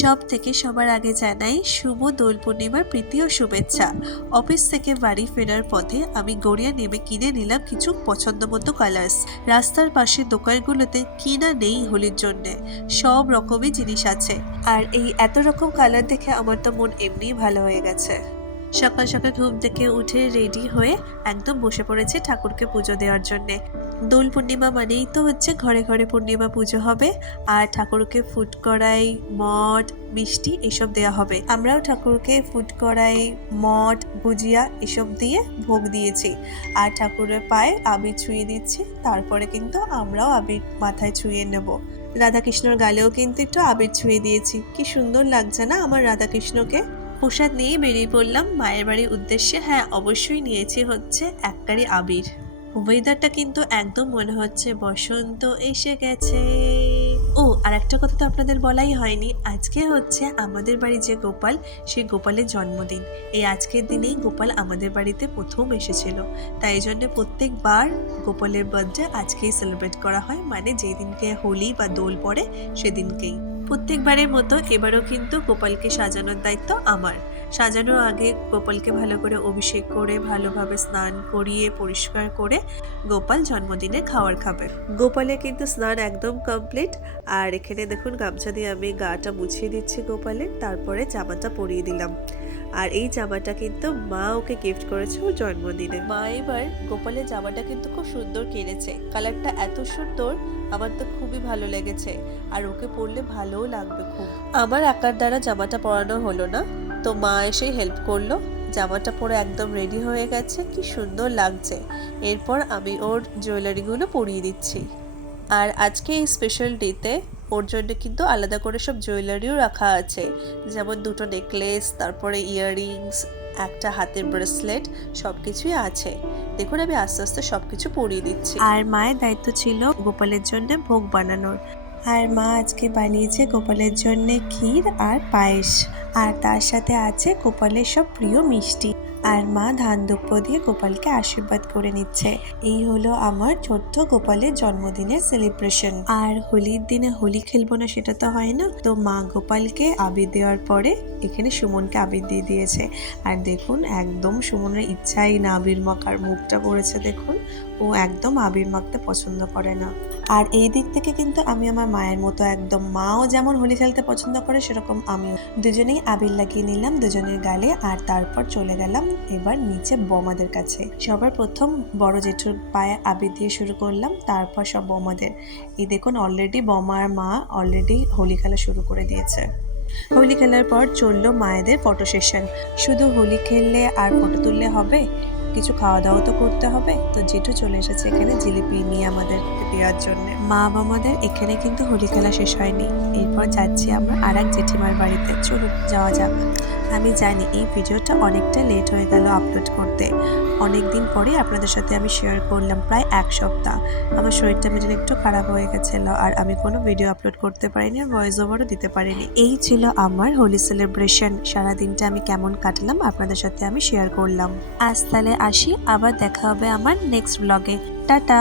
সবার আগে জানাই শুভ দোল পূর্ণিমার প্রীতি ও শুভেচ্ছা। অফিস থেকে বাড়ি ফেরার পথে আমি গড়িয়া নেমে কিনে নিলাম কিছু পছন্দ মতো কালার্স। রাস্তার পাশে দোকানগুলোতে কিনা নেই হোলির জন্যে, সব রকমই জিনিস আছে। আর এই এত রকম কালার দেখে আমার তো মন এমনিই ভালো হয়ে গেছে। সকাল সকাল ঘুম থেকে উঠে রেডি হয়ে একদম বসে পড়েছে ঠাকুরকে পুজো দেওয়ার জন্যে। দোল পূর্ণিমা মানেই তো হচ্ছে ঘরে ঘরে পূর্ণিমা পুজো হবে, আর ঠাকুরকে ফুট কড়াই, মঠ, মিষ্টি এসব দেওয়া হবে। আমরাও ঠাকুরকে ফুট কড়াই, মঠ, গুজিয়া এসব দিয়ে ভোগ দিয়েছি, আর ঠাকুরের পায়ে আবির ছুঁয়ে দিচ্ছি। তারপরে কিন্তু আমরাও আবির মাথায় ছুঁয়ে নেব। রাধাকৃষ্ণর গালেও কিন্তু একটু আবির ছুঁয়ে দিয়েছি। কি সুন্দর লাগছে না আমার রাধাকৃষ্ণকে। প্রসাদ নিয়ে বেরিয়ে পড়লাম মায়ের বাড়ির উদ্দেশ্যে। হ্যাঁ, অবশ্যই নিয়েছি হচ্ছে এক কারি আবির। ওয়েদারটা কিন্তু একদম মনে হচ্ছে বসন্ত এসে গেছে। ও, আর একটা কথা তো আপনাদের বলাই হয়নি, আজকে হচ্ছে আমাদের বাড়ি যে গোপাল, সেই গোপালের জন্মদিন। এই আজকের দিনেই গোপাল আমাদের বাড়িতে প্রথম এসেছিল, তাই জন্য প্রত্যেকবার গোপালের বার্থডে আজকেই সেলিব্রেট করা হয়, মানে যেদিনকে হোলি বা দোল পড়ে সেদিনকেই। প্রত্যেকবারের মতো এবারও কিন্তু গোপালকে সাজানোর দায়িত্ব আমার। সাজানোর আগে গোপালকে ভালো করে অভিষেক করে ভালোভাবে স্নান করিয়ে পরিষ্কার করে গোপাল জন্মদিনে খাবার খাবে। গোপালের কিন্তু স্নান একদম কমপ্লিট। আর এখানে দেখুন গামছা দিয়ে আমি গাটা মুছিয়ে দিচ্ছি গোপালের, তারপরে জামাটা পরিয়ে দিলাম। আর এই জামাটা কিন্তু মা ওকে গিফট করেছে ওর জন্মদিনে। মা এবার গোপালের জামাটা কিন্তু খুব সুন্দর কিনেছে, কালারটা এত সুন্দর, আমার তো খুবই ভালো লেগেছে। আর ওকে পরলে ভালোও লাগবে খুব। আমার একার দ্বারা জামাটা পরানো হলো না, তো মা এসে হেল্প করলো। জামাটা পরে একদম রেডি হয়ে গেছে, কি সুন্দর লাগছে। এরপর আমি ওর জুয়েলারিগুলো পরিয়ে দিচ্ছি। আর আজকে এই স্পেশাল ডেতে ওর জন্য কিন্তু আলাদা করে সব জুয়েলারিও রাখা আছে, যেমন দুটো নেকলেস, তারপরে ইয়াররিংস, একটা হাতের ব্রেসলেট, সব কিছুই আছে। দেখুন আমি আস্তে আস্তে সবকিছু পরিয়ে দিচ্ছি। আর মায়ের দায়িত্ব ছিল গোপালের জন্য ভোগ বানানোর। আর মা আজকে বানিয়েছে গোপালের জন্য ক্ষীর আর পায়েস, আর তার সাথে আছে গোপালের সব প্রিয় মিষ্টি। আর মা ধান দুব্য দিয়ে গোপালকে আশীর্বাদ করে নিচ্ছে। এই হলো আমার ছোট্ট গোপালের জন্মদিনের সেলিব্রেশন। আর হোলির দিনে হোলি খেলবো না সেটা তো হয় না, তো মা গোপালকে আবির দেওয়ার পরে এখানে সুমনকে আবির দিয়ে দিয়েছে। আর দেখুন একদম সুমনের ইচ্ছাই না আবির মাখার, মুখটা করেছে দেখুন, ও একদম আবির মাখতে পছন্দ করে না। আর এই দিক থেকে কিন্তু আমি আমার মায়ের মতো একদম, মাও যেমন হোলি খেলতে পছন্দ করে সেরকম আমিও। দুজনেই আবির লাগিয়ে নিলাম দুজনের গালে, আর তারপর চলে গেলাম এবার নিচে বৌমাদের কাছে। সবার প্রথম বড় জেঠুর পায়ে আবির দিয়ে শুরু করলাম, তারপর সব বৌমাদের। এই দেখুন অলরেডি বৌমার মা অলরেডি হোলি খেলা শুরু করে দিয়েছে। হোলি খেলার পর চললো মায়েদের ফটো সেশন। শুধু হোলি খেললে আর ফটো তুললে হবে, কিছু খাওয়া দাওয়া তো করতে হবে। তো জেঠু চলে এসেছে এখানে জিলিপি নিয়ে আমাদের দেওয়ার জন্য। মা বাবাদের এখানে কিন্তু হোলি খেলা শেষ হয়নি, এরপর যাচ্ছি আমরা আর এক জেঠিমার বাড়িতে। চলুন যাওয়া যাক। আমি জানি এই ভিডিওটা অনেকটা লেট হয়ে গেল আপলোড করতে, অনেক দিন পরে আপনাদের সাথে আমি শেয়ার করলাম, প্রায় এক সপ্তাহ। আমার শরীরটা মেজাজ একটু খারাপ হয়ে গেছিলো, আর আমি কোনো ভিডিও আপলোড করতে পারিনি, আর ভয়েস ওভারও দিতে পারিনি। এই ছিল আমার হোলি সেলিব্রেশন। সারাদিনটা আমি কেমন কাটালাম আপনাদের সাথে আমি শেয়ার করলাম। আজ তাহলে আসি, আবার দেখা হবে আমার নেক্সট ব্লগে। টাটা।